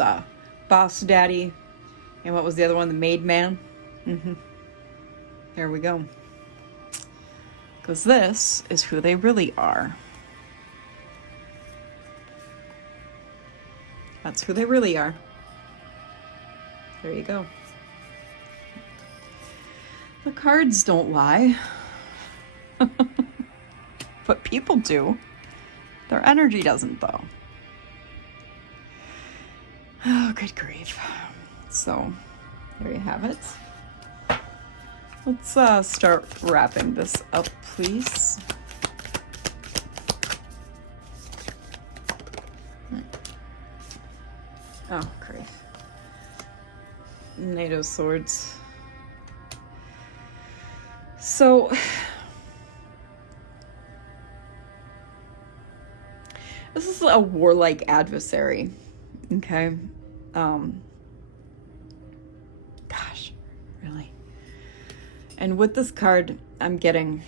boss daddy. And what was the other one? The maid man? There we go. Because this is who they really are. That's who they really are. There you go. The cards don't lie. But people do. Their energy doesn't, though. Oh, good grief. So, there you have it. Let's start wrapping this up, please. Oh, grief. Knight of Swords. So, this is a warlike adversary, okay? Gosh, really. And with this card, I'm getting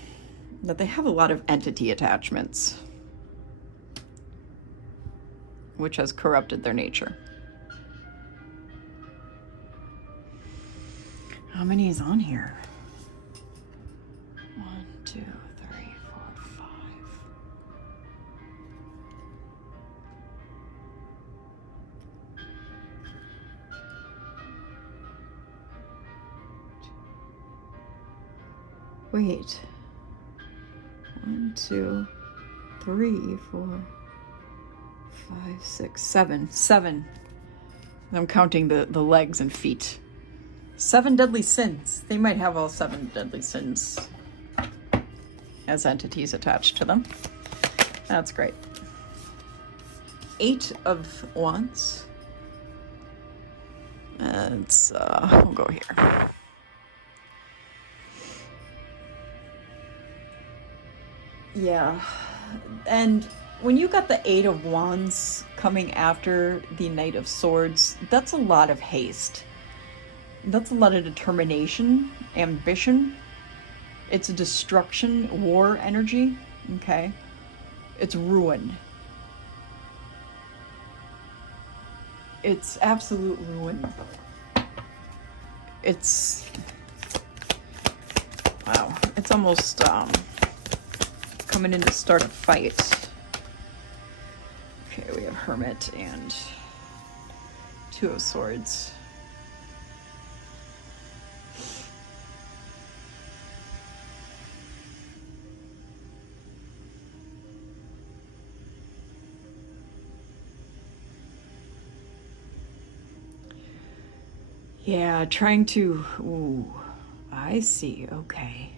that they have a lot of entity attachments, which has corrupted their nature. How many is on here? 1, 2, 3, 4, 5. Wait. 1, 2, 3, 4, 5, 6, 7. 7. I'm counting the legs and feet. 7 deadly sins. They might have all 7 deadly sins as entities attached to them. That's great. 8 of Wands. We'll go here. Yeah. And when you got the 8 of Wands coming after the Knight of Swords, that's a lot of haste. That's a lot of determination, ambition. It's a destruction, war energy, okay? It's ruin. It's absolute ruin. It's... Wow. It's almost coming in to start a fight. Okay, we have Hermit and 2 of Swords. Yeah, trying to... Ooh, I see. Okay.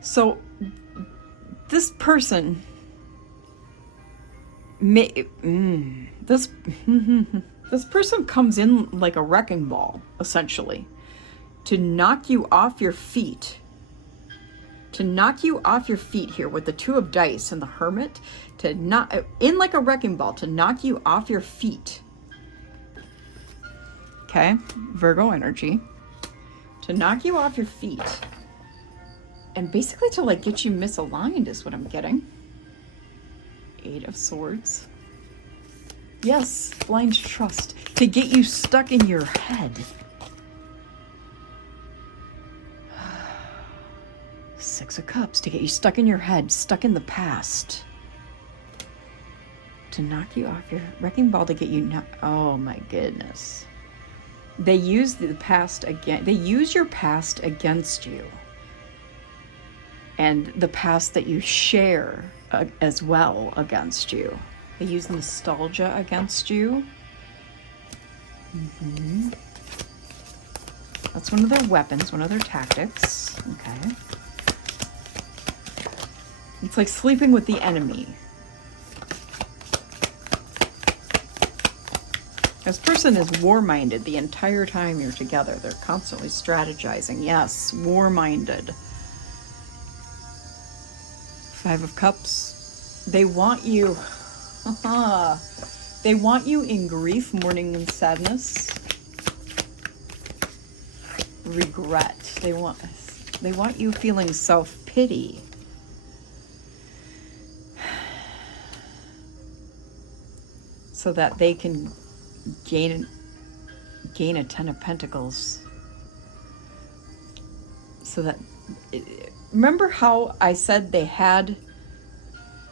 So, this person... this person comes in like a wrecking ball, essentially, to knock you off your feet. To knock you off your feet here with the 2 of dice and the Hermit, to knock in like a wrecking ball, to knock you off your feet. Okay, Virgo energy. To knock you off your feet. And basically to like get you misaligned is what I'm getting. 8 of Swords. Yes, blind trust. To get you stuck in your head. 6 of Cups, to get you stuck in your head, stuck in the past. To knock you off your wrecking ball, to get you oh my goodness. They use the past again. They use your past against you. And the past that you share as well against you. They use nostalgia against you. That's one of their weapons, one of their tactics. Okay. It's like sleeping with the enemy. This person is war-minded the entire time you're together. They're constantly strategizing. Yes, war-minded. 5 of Cups. They want you... They want you in grief, mourning, and sadness. Regret. They want you feeling self-pity. So that they can gain a 10 of Pentacles. So that... Remember how I said they had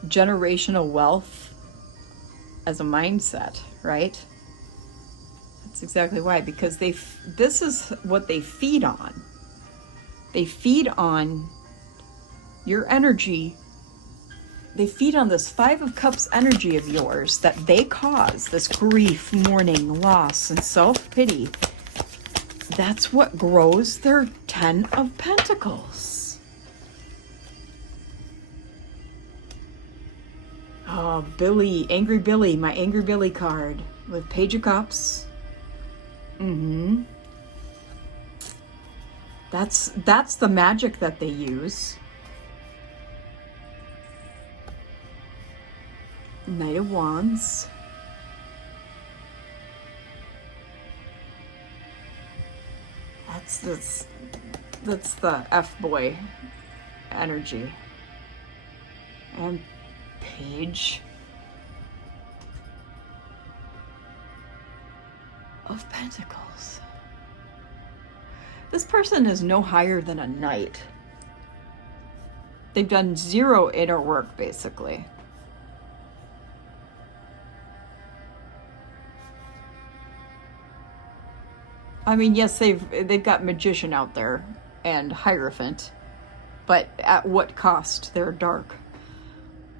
generational wealth as a mindset, right? That's exactly why. Because this is what they feed on. They feed on your energy. They feed on this 5 of Cups energy of yours that they cause, this grief, mourning, loss, and self-pity. That's what grows their 10 of Pentacles. Oh, Billy, Angry Billy, my Angry Billy card with Page of Cups. That's the magic that they use. Knight of Wands. That's the F-boy energy. And Page of Pentacles. This person is no higher than a knight. They've done 0 inner work, basically. I mean, yes, they've got Magician out there and Hierophant, but at what cost? They're dark.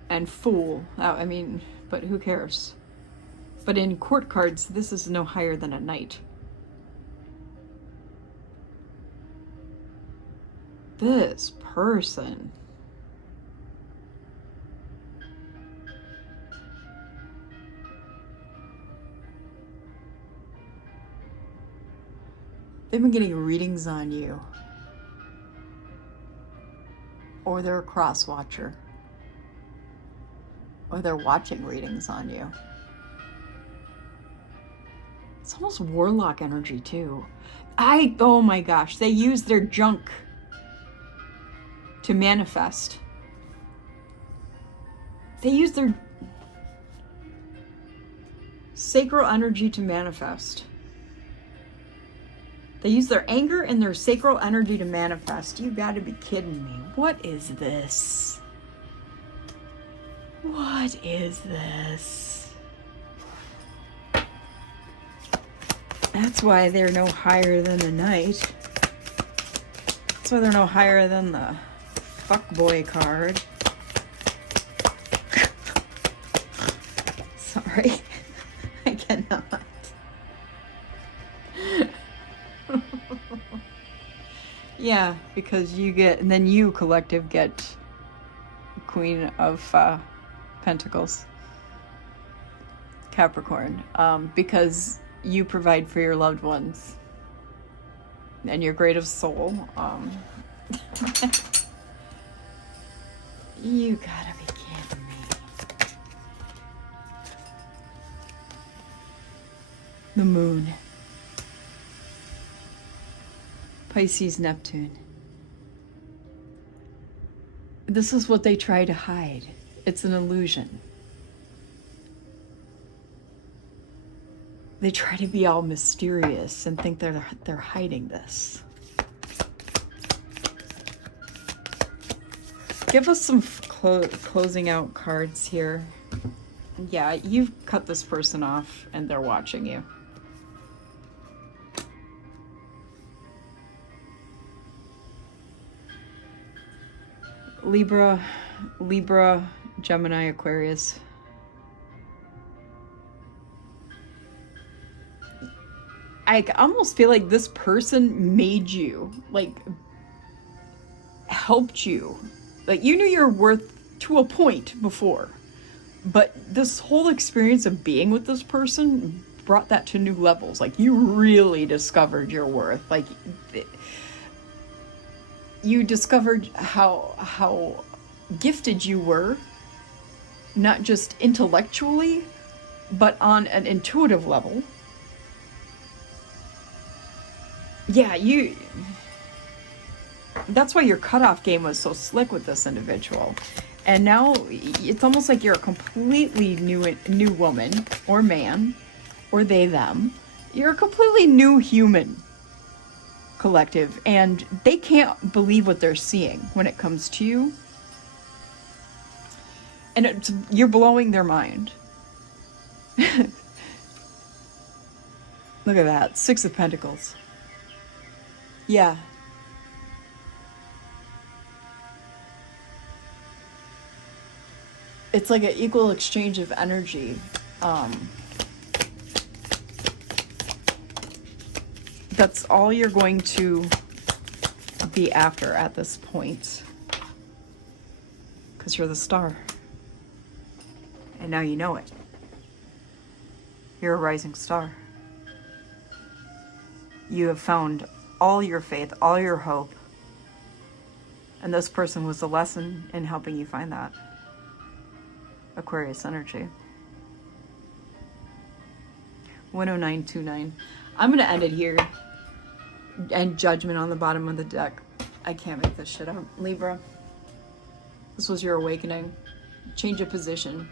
and Fool. I mean, but who cares? But in court cards, this is no higher than a knight. This person. They've been getting readings on you. Or they're a cross watcher. Or they're watching readings on you. It's almost warlock energy too. Oh my gosh, they use their junk to manifest. They use their sacral energy to manifest. They use their anger and their sacral energy to manifest. You gotta be kidding me. What is this? What is this? That's why they're no higher than the knight. That's why they're no higher than the fuckboy card. Sorry. I cannot. Yeah, because you get, and then you, collective, get Queen of Pentacles, Capricorn, because you provide for your loved ones and you're great of soul. You gotta be kidding me. The moon. Pisces, Neptune. This is what they try to hide. It's an illusion. They try to be all mysterious and think they're hiding this. Give us some closing out cards here. Yeah, you've cut this person off and they're watching you. Libra, Gemini, Aquarius. I almost feel like this person made you, like, helped you. Like, you knew your worth to a point before, but this whole experience of being with this person brought that to new levels. Like, you really discovered your worth. Like, you discovered how gifted you were, not just intellectually, but on an intuitive level. Yeah, that's why your cutoff game was so slick with this individual. And now it's almost like you're a completely new woman or man, or they, them. You're a completely new human, collective, and they can't believe what they're seeing when it comes to you. And you're blowing their mind. Look at that, 6 of Pentacles. Yeah. It's like an equal exchange of energy. That's all you're going to be after at this point. Because you're the star. And now you know it. You're a rising star. You have found all your faith, all your hope. And this person was the lesson in helping you find that. Aquarius energy. 10929. I'm going to end it here. And Judgment on the bottom of the deck. I can't make this shit up. Libra. This was your awakening. Change of position.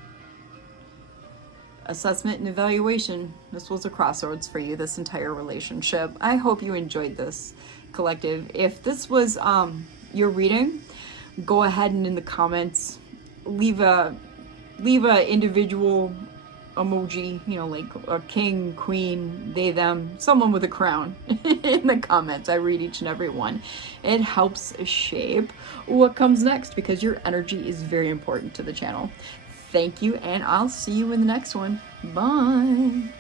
Assessment and evaluation. This was a crossroads for you, this entire relationship. I hope you enjoyed this, collective. If this was your reading, go ahead and in the comments leave a individual emoji, you know, like a king, queen, they, them, someone with a crown in the comments. I read each and every one. It helps shape what comes next because your energy is very important to the channel. Thank you, and I'll see you in the next one. Bye.